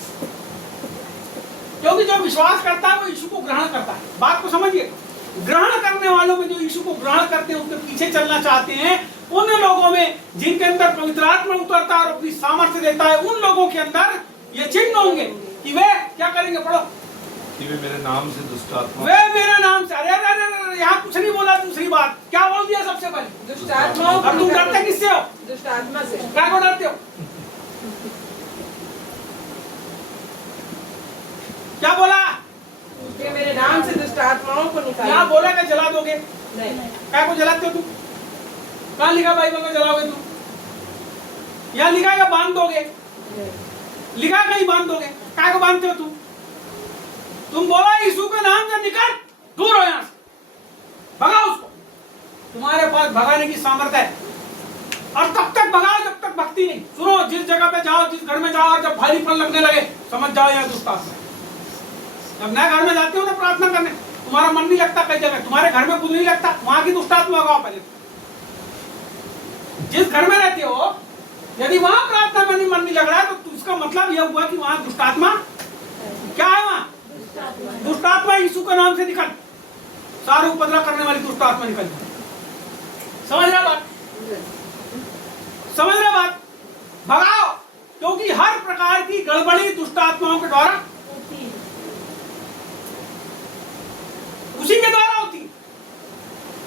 क्योंकि जो विश्वास करता है वो यीशु को ग्रहण करता है। बात को समझिए, ग्रहण करने वालों में, जो यीशु को ग्रहण करते हैं, उसके पीछे चलना चाहते हैं, उन लोगों में जिनके अंदर पवित्र आत्मा उतरता है और अपनी सामर्थ्य देता है, उन लोगों के अंदर ये चिन्ह होंगे कि वे क्या करेंगे? पढ़ो, कि वे मेरे नाम से दुष्ट आत्मा, वे मेरे नाम से, अरे अरे अरे यहाँ कुछ नहीं बोला। दूसरी बात क्या बोल दिया? सबसे पहले दुष्ट आत्माओं अब तुम डरते किससे हो? दुष्ट आत्मा से। क्या को डरते हो? क्या बोला? कि मेरे नाम से दुष्ट आत्माओं को निकालो। यहाँ बोला कि जला दोगे, नहीं, क्या को जलाते हो तुम? कहाँ लिखा बाइबल में जलाओगे तुम? यहाँ लिखा है बांध दोगे, लिखा है कहीं बांध दोगे, क्या को बांधते हो तुम? तुम बोला यीशु के नाम से निकल, दूर हो यहाँ से, भगाओ उसको। तुम्हारे पास भगाने की सामर्थ्य है, और तब तक भगाओ जब तक भक्ति नहीं। सुनो, जिस जगह पे जाओ, जिस घर में जाओ, जब भारीपन लगने लगे, समझ जाओ यहाँ दुष्ट आत्मा। जब नए घर में जाते हो ना प्रार्थना करने, तुम्हारा मन नहीं लगता कई जगह, तुम्हारे घर में कुछ नहीं लगता, वहां की दुष्ट आत्मा भगाओ पहले। जिस घर में रहते हो, यदि वहां प्रार्थना में मन नहीं लग रहा है तो इसका मतलब यह हुआ कि वहां दुष्ट आत्मा क्या है? वहां दुष्ट आत्मा यीशु के नाम से निकल, सारे उपद्रव करने वाली दुष्ट आत्मा निकल जाए। समझ रहे बात? समझ रहे बात? भगाओ, क्योंकि हर प्रकार की गड़बड़ी दुष्ट आत्माओं के द्वारा उसी के द्वारा होती है।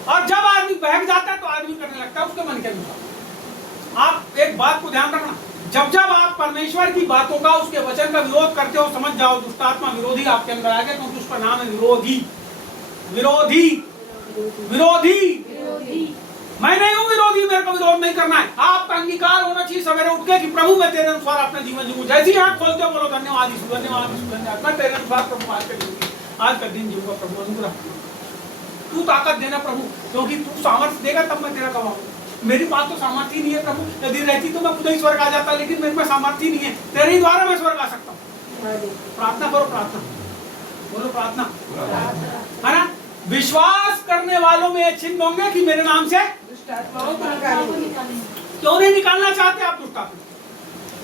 और जब आदमी बहक जाता है तो आदमी करने लगता है उसके मन के अनुसार। आप एक बात को ध्यान रखना, जब जब आप परमेश्वर की बातों का, उसके वचन का विरोध करते हो, समझ जाओ दुष्टात्मा विरोधी आपके अंदर आ गया, क्योंकि उसका नाम है विरोधी। विरोधी विरोधी मैं नहीं हूं विरोधी, मेरे को विरोध नहीं करना है। आपका अंगीकार होना चाहिए सवेरे उठ के कि प्रभु मैं तेरे अनुसार अपना जीवन जीऊंगा। जैसे ही आंख खोलते हो बोलो धन्यवाद यीशु, धन्यवाद यीशु, धन्यवाद, मैं तेरे अनुसार प्रभु आज का दिन जीऊंगा। प्रभु अनुग्रह तू ताकत देना प्रभु, क्योंकि तू सामर्थ्य देगा तब मैं तेरा गवाहूं। मेरी पास तो सामर्थ्य नहीं है प्रभु, यदि रहती तो मैं खुद ही स्वर्ग आ जाता, लेकिन मेरे में सामर्थ्य नहीं है, तेरे ही द्वारा मैं स्वर्ग आ सकता हूँ। प्रार्थना करो, प्रार्थना बोलो, प्रार्थना है ना। विश्वास करने वालों में ये चिन्ह होंगे कि मेरे नाम से दुष्ट आत्माओं को निकालेंगे। क्यों नहीं निकालना चाहते आप दुष्ट आत्मा?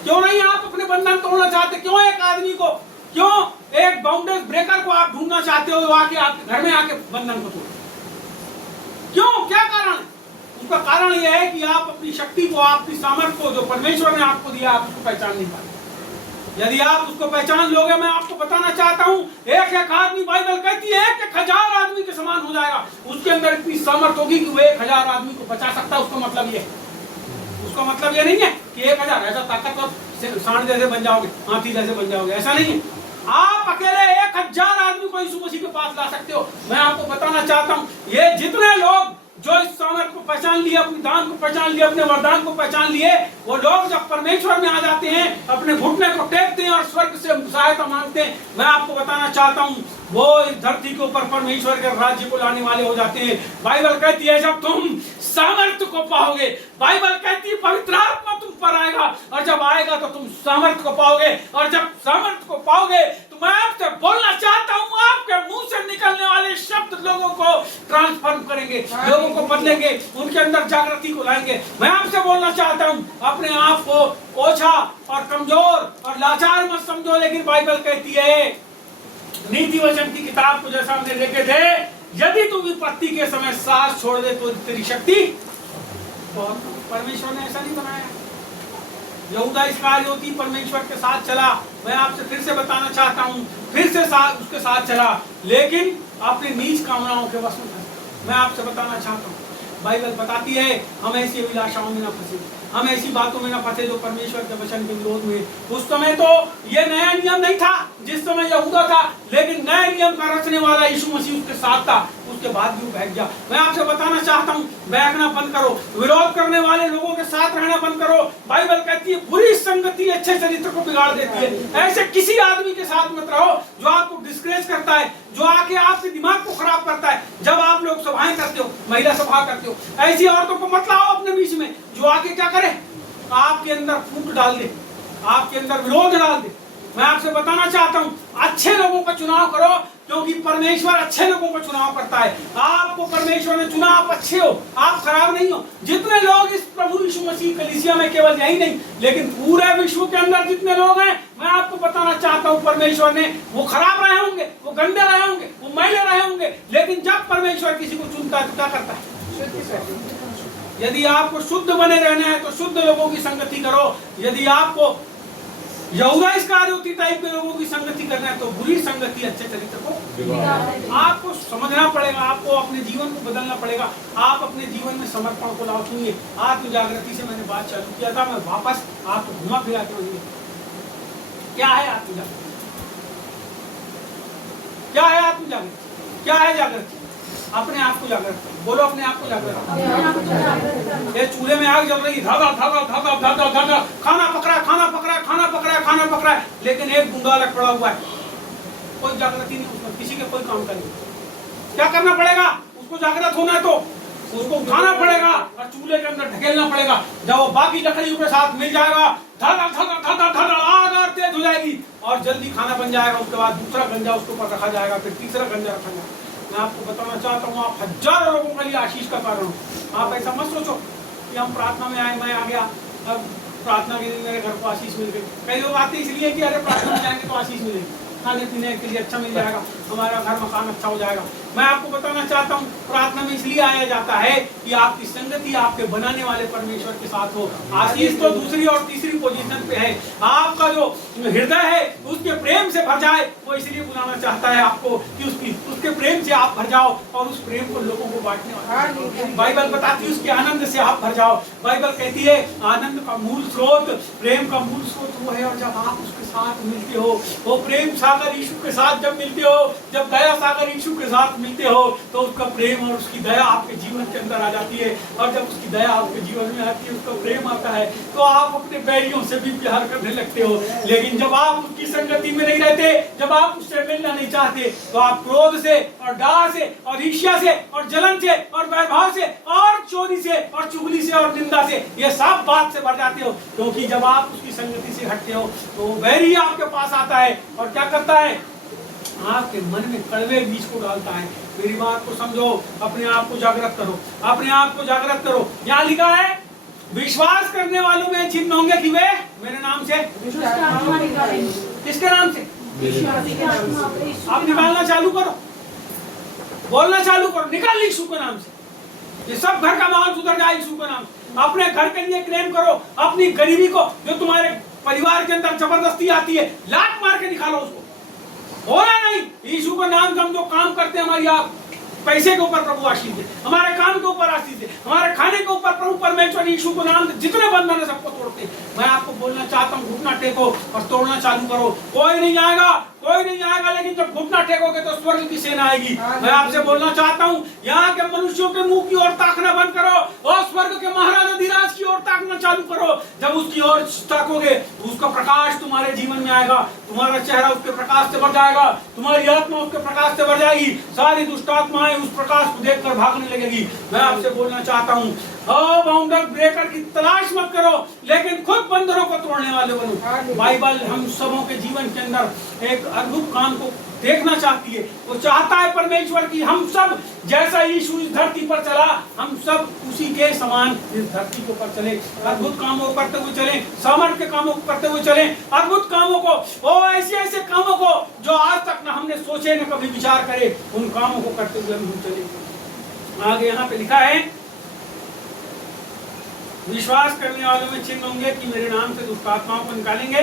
क्यों नहीं आप अपने बंधन तोड़ना चाहते? क्यों एक आदमी को, क्यों एक बाउंड्री ब्रेकर को आप ढूंढना चाहते हो आके आपके घर में आके बंधन को तोड़? क्यों? क्या कारण है? उसका कारण यह है कि आप अपनी शक्ति को, आपकी सामर्थ्य को जो परमेश्वर ने आपको दिया, आप उसको पहचान नहीं पाते। यदि आप उसको पहचान लोगे, मैं आपको बताना चाहता हूं, एक एक आदमी, बाइबल कहती है 1000 आदमी के समान हो जाएगा। उसके अंदर इतनी सामर्थ्य होगी कि वो 1000 आदमी को बचा सकता है। उसका मतलब ये नहीं है कि 1000 ऐसा ताकतवर सांड जैसे बन जाओगे, हाथी जैसे बन जाओगे, ऐसा नहीं है। आप अकेले 1000 आदमी को यीशु मसीह के पास ला सकते हो। मैं आपको बताना चाहता हूं, ये जितने लोग जो इस सामर्थ्य को पहचान लिए, अपनी दान को पहचान लिए, अपने वरदान को पहचान लिए, वो लोग जब परमेश्वर में आ जाते हैं, अपने घुटने को टेकते हैं और स्वर्ग से सहायता मांगते हैं, मैं आपको बताना चाहता हूं वो इस धरती के ऊपर परमेश्वर के राज्य को लाने वाले हो जाते हैं। बाइबल कहती है जब तुम सामर्थ्य को पाओगे, बाइबल कहती है पवित्र आत्मा तुम पर आएगा, और जब आएगा तो तुम सामर्थ्य को पाओगे, और जब सामर्थ्य को पाओगे तो मैं आपसे बोलना चाहता हूँ, आपके मुंह से निकलने वाले शब्द लोगों को ट्रांसफॉर्म करेंगे, लोगों को बदलेंगे, उनके अंदर जागृति को लाएंगे। मैं आपसे बोलना चाहता हूँ, अपने आप को ओछा और कमजोर और लाचार मत समझो, लेकिन बाइबल कहती है नीति वचन की किताब को जैसा हमने देखे थे, यदि तू विपत्ति के समय सांस छोड़ दे तो तेरी शक्ति बहुत। परमेश्वर ने ऐसा नहीं बनाया। यहूदा इस्करियोती परमेश्वर के साथ चला, मैं आपसे फिर से बताना चाहता हूँ, फिर से उसके साथ चला, लेकिन अपनी नीच कामनाओं के वश में फंसा। मैं आपसे बताना चाहता हूँ, बाइबल बताती है हम ऐसी अभिलाषाओं में ना फंसे, हम ऐसी बातों में ना फंसे जो परमेश्वर के वचन के विरोध में। उस समय तो ये नया नियम नहीं था जिस समय यहूदा था, लेकिन नए नियम का रचने वाला यीशु मसीह उसके साथ था, उसके बाद भी वो बहक गया। मैं आपसे बताना चाहता हूँ, बहकना बंद करो, विरोध करने वाले लोगों के साथ रहना बंद करो। बाइबल कहती है बुरी संगति अच्छे चरित्र को बिगाड़ देती है। ऐसे किसी आदमी के साथ मत रहो जो आपको डिस्करेज करता है, जो आके आपके दिमाग को खराब करता है। जब आप लोग सभाएं करते हो, महिला सभा करते हो, ऐसी औरतों को मत लाओ अपने बीच में जो आके क्या करे, आपके अंदर फूट डाल दे, आपके अंदर विरोध डाल दे। मैं आपसे बताना चाहता हूँ, अच्छे लोगों का चुनाव करो, क्योंकि परमेश्वर अच्छे लोगों का चुनाव करता है। आपको परमेश्वर ने चुना, आप अच्छे हो, आप खराब नहीं हो। जितने लोग इस प्रभु यीशु मसीह कलीसिया में, केवल यही नहीं लेकिन पूरे विश्व के अंदर जितने लोग हैं, मैं आपको बताना चाहता हूँ, परमेश्वर ने, वो खराब रहे होंगे, वो गंदे रहे होंगे, वो मैले रहे होंगे, लेकिन जब परमेश्वर किसी को चुनता है तो क्या करता है? यदि आपको शुद्ध बने रहना है तो शुद्ध लोगों की संगति करो। यदि आपको यहूदा इस्करियोती टाइप के लोगों की संगति करना है तो बुरी संगति अच्छे चरित्र को आपको समझना पड़ेगा, आपको अपने जीवन को बदलना पड़ेगा, आप अपने जीवन में समर्पण को लाओ। सुनिए, आत्म जागृति से मैंने बात चालू किया था, मैं वापस आपको घुमा फिरा के वही, क्या है आत्म जागृति? क्या है आत्म जागृति? क्या है जागृति? अपने आप को जागृत करो, बोलो अपने आप को जागृत। ये चूल्हे में आग जल रही, धागा धागा धागा धागा धागा, खाना पकड़ा खाना पकड़ा खाना पकड़ा खाना पकड़ा, लेकिन एक गुंगा अलग पड़ा हुआ है, कोई जागृति नहीं उसमें, किसी के कोई काम करेंगे। क्या करना पड़ेगा? उसको जागृत होना है तो उसको उठाना पड़ेगा और चूल्हे के अंदर ढकेलना पड़ेगा। जब वो बाकी लकड़ियों के साथ मिल जाएगा, धागा धागा धागा धागा, आग और तेज हो जाएगी और जल्दी खाना बन जाएगा। उसके बाद दूसरा गंजा उसके ऊपर रखा जाएगा, फिर तीसरा गंजा रखा जाएगा। मैं आपको बताना चाहता हूँ, आप हजारों लोगों के लिए आशीष का कारण हो। आप ऐसा मत सोचो कि हम प्रार्थना में आए, मैं आ गया, अब प्रार्थना के दिन मेरे घर को आशीष मिल गई। कई लोग आते इसलिए कि अरे प्रार्थना में जाएंगे तो आशीष मिलेगी, खाने पीने के लिए अच्छा मिल जाएगा, हमारा घर मकान अच्छा हो जाएगा। मैं आपको बताना चाहता हूँ, प्रार्थना में इसलिए आया जाता है कि आपकी संगति आपके बनाने वाले परमेश्वर के साथ हो। आशीष तो दूसरी और तीसरी पोजीशन पे है। आपका जो हृदय है उसके प्रेम से भर जाए, वो इसलिए बुलाना चाहता है आपको कि उसके प्रेम से आप भर जाओ और उस प्रेम को लोगों को बांटने वाला। बाइबल बताती है उसके आनंद से आप भर जाओ। बाइबल कहती है आनंद का मूल स्रोत, प्रेम का मूल स्रोत वो है। और जब आप उसके साथ मिलते हो, वो प्रेम सागर यीशु के साथ जब मिलते हो, जब दया सागर यीशु के साथ मिलते हो, तो उसका प्रेम और उसकी दया आपके जीवन के अंदर आ जाती है। और जब उसकी दया आपके जीवन में आती है, उसका प्रेम आता है, तो आप अपने बैरियों से भी प्यार करने लगते हो। लेकिन जब आप उसकी संगति में नहीं रहते, जब आप उससे मिलना नहीं चाहते, तो आप क्रोध से और डाह से और ईर्ष्या से और जलन से और वैभाव से और चोरी से और चुगली से और निंदा से, ये सब बात से भर जाते हो। क्योंकि जब आप उसकी संगति से हटते हो तो बैरी आपके पास आता है और क्या करता है? आपके मन में कड़वे बीज को डालता है। मेरी बात को समझो, अपने आप को जागृत करो, अपने आप को जागृत करो। यहाँ लिखा है विश्वास करने वालों में चिन्ह होंगे कि वे मेरे नाम से, किसके नाम से? आप निकालना चालू करो, बोलना चालू करो, निकाल यीशु के नाम से। ये सब घर का माहौल सुधर जाए यीशु के नाम से। अपने घर के लिए क्लेम करो, अपनी गरीबी को जो तुम्हारे परिवार के अंदर जबरदस्ती आती है, लात मार के निकालो उसको। होना नहीं, यीशु का नाम हम जो काम करते हैं, हमारी आप पैसे के ऊपर प्रभु आशीष दे, हमारे काम के ऊपर आशीष दे, हमारे खाने के ऊपर प्रभु परमेश्वर यीशु को नाम दे। जितने बंधन है सबको तोड़ते हैं। मैं आपको बोलना चाहता हूँ, घुटना टेको और तोड़ना चालू करो। कोई नहीं आएगा, कोई नहीं आएगा, लेकिन जब घुटना टेकोगे तो स्वर्ग की सेना आएगी। मैं आपसे बोलना चाहता हूँ, यहाँ के मनुष्यों के मुंह की ओर ताकना बंद करो और स्वर्ग के महाराज अधिराज की ओर ताकना चालू करो। जब उसकी ओर ताकोगे उसका प्रकाश तुम्हारे जीवन में आएगा, तुम्हारा चेहरा उसके प्रकाश से भर जाएगा, तुम्हारी आत्मा उसके प्रकाश से भर जाएगी, सारी दुष्ट आत्माएं उस प्रकाश को देखकर भागने लगेगी। मैं आपसे बोलना चाहता हूँ, बाउंडर ब्रेकर की तलाश मत करो, लेकिन खुद बंदरों को तोड़ने वाले बनो। बाइबल हम सबों के जीवन के अंदर एक अद्भुत काम को देखना चाहती है। वो चाहता है परमेश्वर की हम सब जैसा यीशु इस धरती पर चला, हम सब उसी के समान इस धरती के ऊपर चले, अद्भुत कामों को करते हुए चले, सामर्थ्य के कामों को करते हुए चले, अद्भुत कामों को, ओ ऐसे ऐसे कामों को जो आज तक न हमने सोचे न कभी विचार करे, उन कामों को करते हुए हम चले। आगे यहाँ पे लिखा है, विश्वास करने वालों में चिन्ह होंगे कि मेरे नाम से दुष्ट आत्माओं को निकालेंगे।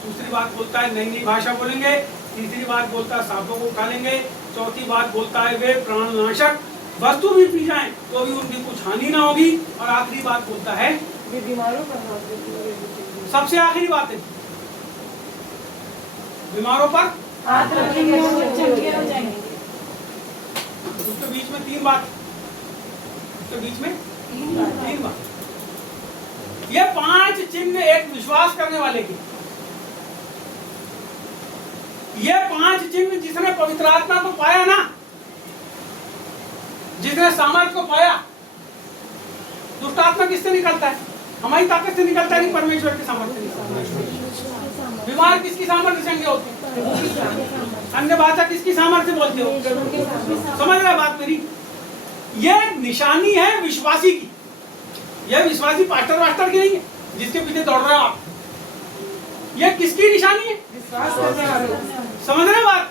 दूसरी बात बोलता है नई नई भाषा बोलेंगे। तीसरी बात बोलता है सांपों को उठा लेंगे। चौथी बात बोलता है वे प्राणनाशक वस्तु भी पी जाएं तो भी उनकी कुछ हानि ना होगी। और आखिरी बात बोलता है बीमारों पर हाथ रखेंगे। सबसे आखिरी बात है बीमारों पर हाथ रखेंगे तो चंगे हो जाएंगे। उसके बीच में तीन बात, उसके बीच में तीन बात। ये 5 चिन्ह एक विश्वास करने वाले के, ये 5 चिन्ह जिसने पवित्र आत्मा को पाया ना, जिसने सामर्थ्य को पाया। दुष्ट आत्मा किससे निकलता है? हमारी ताकत से निकलता है कि परमेश्वर की सामर्थ्य से? बीमार किसकी सामर्थ्य से चंगे होते हैं? अन्य भाषा किसकी सामर्थ्य बोलते हो? समझ रहे बात मेरी? ये निशानी है विश्वासी की। यह विश्वासी पास्टर वास्टर की नहीं है जिसके पीछे दौड़ रहे हो आप। यह किसकी निशानी है? विश्वास करने वालों। समझ रहे बात?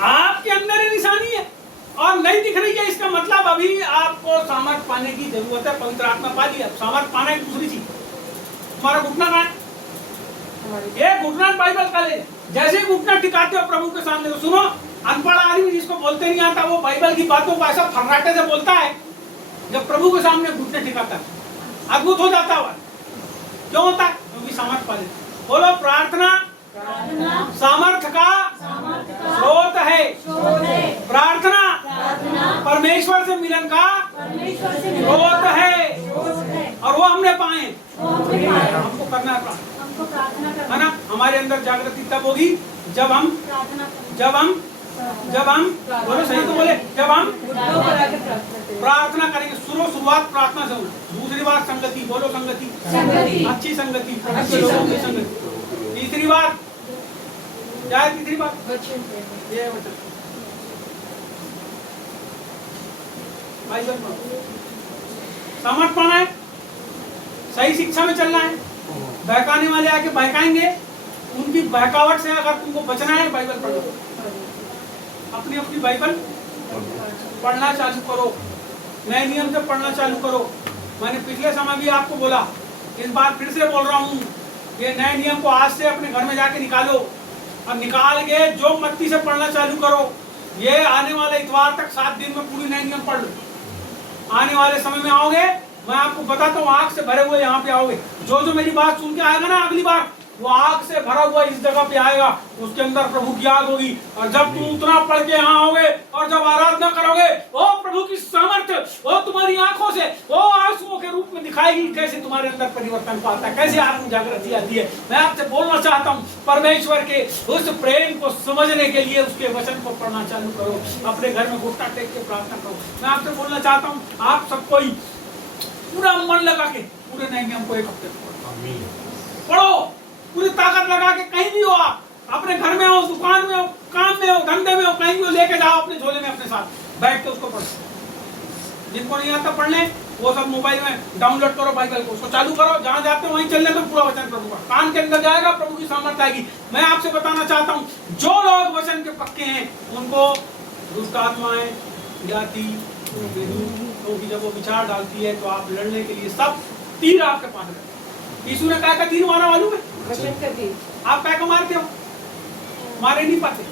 आपके अंदर ये निशानी है और नहीं दिख रही है, इसका मतलब अभी आपको सामर्थ पाने की जरूरत है। पवित्र आत्मा पा लिया, सामर्थ पाना एक दूसरी चीज। तुम्हारा घुटना कहाँ है? एक घुटना बाइबल का ले, जैसे ही घुटना टिकाते हो प्रभु के सामने, तो सुनो, अनपढ़ आदमी जिसको बोलते नहीं आता वो बाइबल की बातों को ऐसा फर्राटे से बोलता है, जब प्रभु के सामने घुटने टिकाता है अद्भुत हो जाता है। क्यों होता है? क्योंकि सामर्थ पा लेते। बोलो, प्रार्थना सामर्थ का स्रोत है। प्रार्थना परमेश्वर से मिलन का स्रोत है और वो हमने पाए। हमको करना है प्रार्थना, है ना? हमारे अंदर जागृति तब होगी जब हम बोलो, सही तो बोले, जब हम प्रार्थना करेंगे। शुरुआत प्रार्थना से होना। दूसरी बात संगति, बोलो संगति, अच्छी संगति, प्रभु के लोगों की संगति। तीसरी बात क्या है? तीसरी बात ये वचन, बाइबल पढ़ो, समझ पाना है, सही शिक्षा में चलना है। बहकाने वाले आके बहकाएंगे, उनकी बहकावट से अगर तुमको बचना है बाइबल पढ़ो। अपनी अपनी बाइबल पढ़ना चालू करो, नए नियम से पढ़ना चालू करो। मैंने पिछले समय भी आपको बोला, इस बार फिर से बोल रहा हूँ, ये नए नियम को आज से अपने घर में जाके निकालो और निकाल के जो मत्ती से पढ़ना चालू करो। ये आने वाले इतवार तक 7 दिन में पूरी नए नियम पढ़ लो। आने वाले समय में आओगे, मैं आपको बताता हूँ, आग से भरे हुए यहाँ पे आओगे। जो मेरी बात सुन के आएगा ना अगली बार, वो आग से भरा हुआ इस जगह पे आएगा, उसके अंदर प्रभु की आग होगी। और जब तुम उतना पढ़ के यहाँ आओगे और जब आराधना करोगे, वो प्रभु की सामर्थ्य वो तुम्हारी आंखों से वो आंसुओं के रूप में दिखाएगी, कैसे तुम्हारे अंदर परिवर्तन पाता है, कैसे आत्म जागृति आती है। मैं आपसे बोलना चाहता हूँ, परमेश्वर के उस प्रेम को समझने के लिए उसके वचन को पढ़ना चालू करो, अपने घर में घुटना टेक के प्रार्थना करो। मैं आपसे बोलना चाहता हूँ, आप सबको पूरा मन लगा के पूरे नए नियम को 1 हफ्ते पढ़ो, पूरी ताकत लगा के। कहीं भी हो आप, अपने घर में हो, दुकान में हो, काम में हो, धंधे में हो, कहीं भी हो, लेके जाओ अपने झोले में अपने साथ, बैठ के उसको पढ़ो। जिनको नहीं आता पढ़ने, वो सब मोबाइल में डाउनलोड करो बाइबल को, उसको चालू करो, जहां जाते हो वहीं चलने दो। पूरा वचन प्रभु का कान के अंदर जाएगा, प्रभु की सामर्थ्य आएगी। मैं आपसे बताना चाहता हूँ, जो लोग वचन के पक्के हैं उनको दुष्ट आत्माएं, जाति, क्योंकि जब वो विचार डालती है तो आप लड़ने के लिए सब तीर आपके पास रहते। यीशु ने क्या का तीर मारा मालूम है? आप क्या मारते हो? मारे नहीं पाते,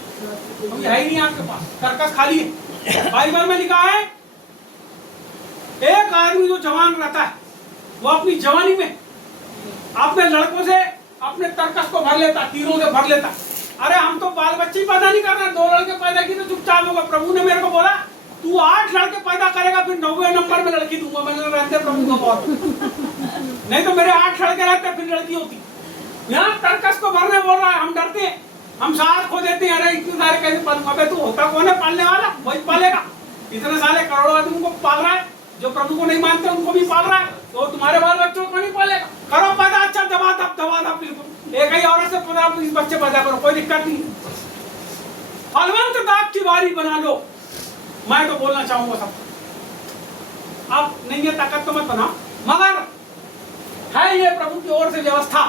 क्योंकि है ही नहीं आपके पास, कर्कश खाली है। बाइबल में लिखा है, एक आदमी जो जवान रहता है वो अपनी जवानी में अपने लड़कों से अपने तर्कस को भर लेता, तीरों से भर लेता, अरे हम तो बाल बच्चे ही पैदा नहीं कर रहे, 2 लड़के पैदा किए तो चुपचाप होगा। प्रभु ने मेरे को बोला तू 8 लड़के पैदा करेगा फिर 90वें नंबर में लड़की दूंगा। मैंने रहते प्रभु को बहुत, नहीं तो मेरे 8 लड़के रहते फिर लड़की होती। यहाँ तर्कस को भरने बोल रहा है, हम डरते हैं, हम साथ खो देते हैं। अरे इतने सारे कैसे पालूंगा? अबे तू होता कौन है पालने वाला? वही पालेगा। इतने सारे करोड़ों आदमी को पाल रहा है, जो प्रभु को नहीं मानते उनको भी पाल रहा है, तो तुम्हारे बाल बच्चों को नहीं पालेगा। करो पैदा, अच्छा दबा दब बिल्कुल, एक ही औरत से 15-20 बच्चे पैदा करो, कोई दिक्कत नहीं। फलवंत दाग की बारी बना लो। मैं तो बोलना चाहूंगा सबको, आप नहीं है ताकत तो मत बनाओ, मगर है ये प्रभु की ओर से व्यवस्था।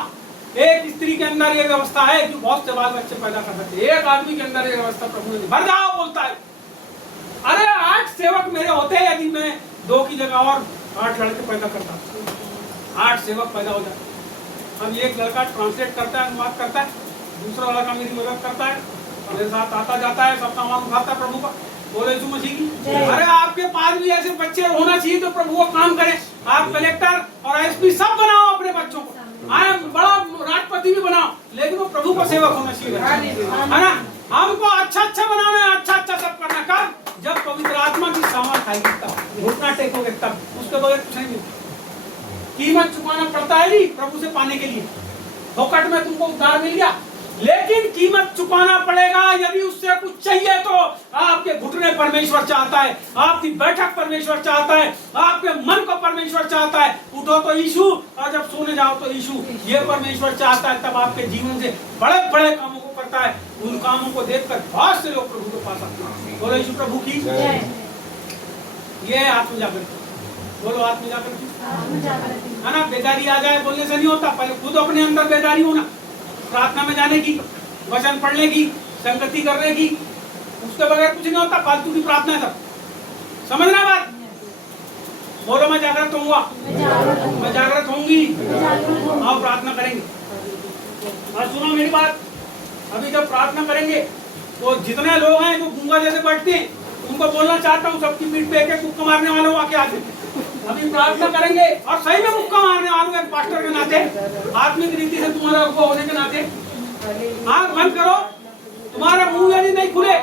एक स्त्री के अंदर ये व्यवस्था है कि बहुत से बाल बच्चे पैदा कर सकते, एक आदमी के अंदर ये व्यवस्था प्रभु ने भर जाओ बोलता है। अरे 8 सेवक मेरे होते हैं, यदि मैं 2 की जगह और 8 लड़के पैदा करता, 8 सेवक पैदा हो जाते। अब एक लड़का ट्रांसलेट करता है, अनुवाद करता है, दूसरा लड़का मेरी मदद करता है, मेरे साथ आता जाता है, सब सामान उठाता है प्रभु का। बोले यीशु मसीह की। अरे आपके पास भी ऐसे बच्चे होना चाहिए तो प्रभु को काम करें। आप कलेक्टर और एसपी सब बनाओ अपने बच्चों को, आए बड़ा राष्ट्रपति भी बनाओ, लेकिन वो प्रभु को सेवक होना चाहिए, है ना? हमको अच्छा बनाना है, अच्छा सब करना। कर जब पवित्र आत्मा की सामर्थ आएगी तब, घुटना टेकोगे तब, उसके बगैर कुछ नहीं मिलता। कीमत चुकाना पड़ता है नहीं प्रभु से पाने के लिए। फोकट में तुमको उद्धार मिल गया, लेकिन कीमत चुकाना पड़ेगा। यदि उससे कुछ चाहिए तो आपके घुटने परमेश्वर चाहता है, आपकी बैठक परमेश्वर चाहता है, आपके मन को परमेश्वर चाहता है। उठो तो यीशु, और जब सोने जाओ तो यीशु, ये परमेश्वर चाहता है। तब आपके जीवन से बड़े बड़े कामों को करता है। उन कामों को देखकर बहुत से लोग प्रभु को पा सकते हैं। बोलो यीशु प्रभु की। ये आत्मजागृति, बोलो आत्मजागृति, है ना? बेदारी आ जाए बोलने से नहीं होता, पहले खुद अपने अंदर बेदारी होना, प्रार्थना में जाने की, वचन पढ़ने की, संगति करने की, उसके बगैर कुछ नहीं होता। फालतू की प्रार्थना है सब, समझना बात। बोलो मैं जागृत होऊंगा, मैं जागृत होंगी। आओ प्रार्थना करेंगे। और सुनो मेरी बात, अभी जब प्रार्थना करेंगे तो जितने लोग हैं जो गूंगा जैसे बैठते हैं, उनको बोलना चाहता हूँ सबकी पीठ पे एक मुक्का मारने वाले आके आगे। अभी प्रार्थना करेंगे और सही में मुक्का मारने वालों एक पास्टर के नाते, आत्मिक रीति से तुम्हारा होने के नाते आंख बंद करो। तुम्हारा मुंह यदि नहीं खुले